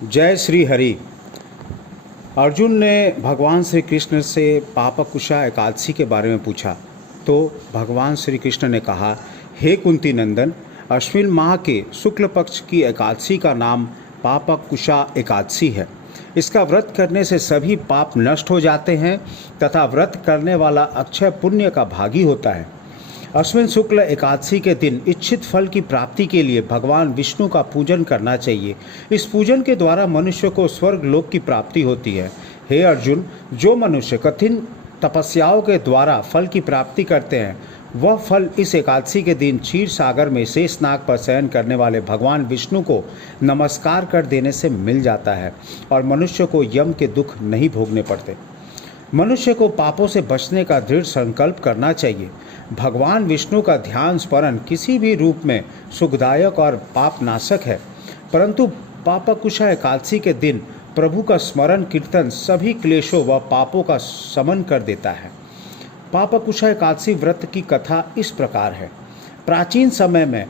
जय श्री हरि। अर्जुन ने भगवान श्री कृष्ण से पापकुशा एकादशी के बारे में पूछा तो भगवान श्री कृष्ण ने कहा, हे कुंती नंदन, अश्विन माह के शुक्ल पक्ष की एकादशी का नाम पापकुशा एकादशी है। इसका व्रत करने से सभी पाप नष्ट हो जाते हैं तथा व्रत करने वाला अक्षय पुण्य का भागी होता है। अश्विन शुक्ल एकादशी के दिन इच्छित फल की प्राप्ति के लिए भगवान विष्णु का पूजन करना चाहिए। इस पूजन के द्वारा मनुष्य को स्वर्ग लोक की प्राप्ति होती है। हे अर्जुन, जो मनुष्य कठिन तपस्याओं के द्वारा फल की प्राप्ति करते हैं वह फल इस एकादशी के दिन क्षीर सागर में शेषनाग पर शयन करने वाले भगवान विष्णु को नमस्कार कर देने से मिल जाता है और मनुष्य को यम के दुख नहीं भोगने पड़ते। मनुष्य को पापों से बचने का दृढ़ संकल्प करना चाहिए। भगवान विष्णु का ध्यान स्मरण किसी भी रूप में सुखदायक और पापनाशक है, परंतु पापकुशा एकादशी के दिन प्रभु का स्मरण कीर्तन सभी क्लेशों व पापों का शमन कर देता है। पापकुशा एकादशी व्रत की कथा इस प्रकार है। प्राचीन समय में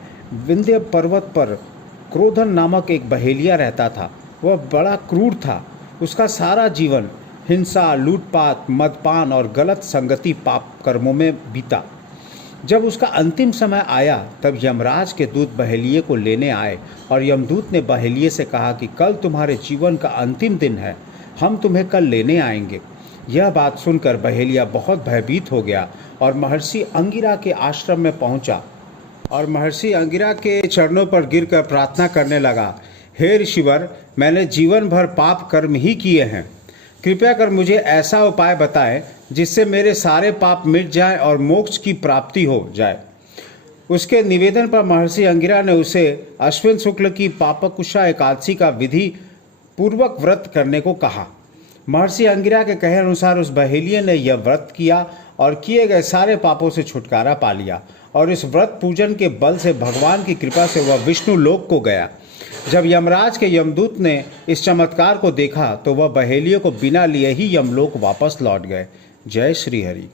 विंध्य पर्वत पर क्रोधन नामक एक बहेलिया रहता था। वह बड़ा क्रूर था। उसका सारा जीवन हिंसा, लूटपाट, मदपान और गलत संगति पाप कर्मों में बीता। जब उसका अंतिम समय आया तब यमराज के दूत बहेलिये को लेने आए और यमदूत ने बहेलिये से कहा कि कल तुम्हारे जीवन का अंतिम दिन है, हम तुम्हें कल लेने आएंगे। यह बात सुनकर बहेलिया बहुत भयभीत हो गया और महर्षि अंगिरा के आश्रम में पहुंचा और महर्षि अंगिरा के चरणों पर गिरकर प्रार्थना करने लगा, हे ऋषिवर, मैंने जीवन भर पाप कर्म ही किए हैं। कृपया कर मुझे ऐसा उपाय बताएं जिससे मेरे सारे पाप मिट जाएं और मोक्ष की प्राप्ति हो जाए। उसके निवेदन पर महर्षि अंगिरा ने उसे अश्विन शुक्ल की पापकुशा एकादशी का विधि पूर्वक व्रत करने को कहा। महर्षि अंगिरा के कहे अनुसार उस बहेलिये ने यह व्रत किया और किए गए सारे पापों से छुटकारा पा लिया और इस व्रत पूजन के बल से भगवान की कृपा से वह विष्णु लोक को गया। जब यमराज के यमदूत ने इस चमत्कार को देखा तो वह बहेलिये को बिना लिए ही यमलोक वापस लौट गए। जय श्री हरि।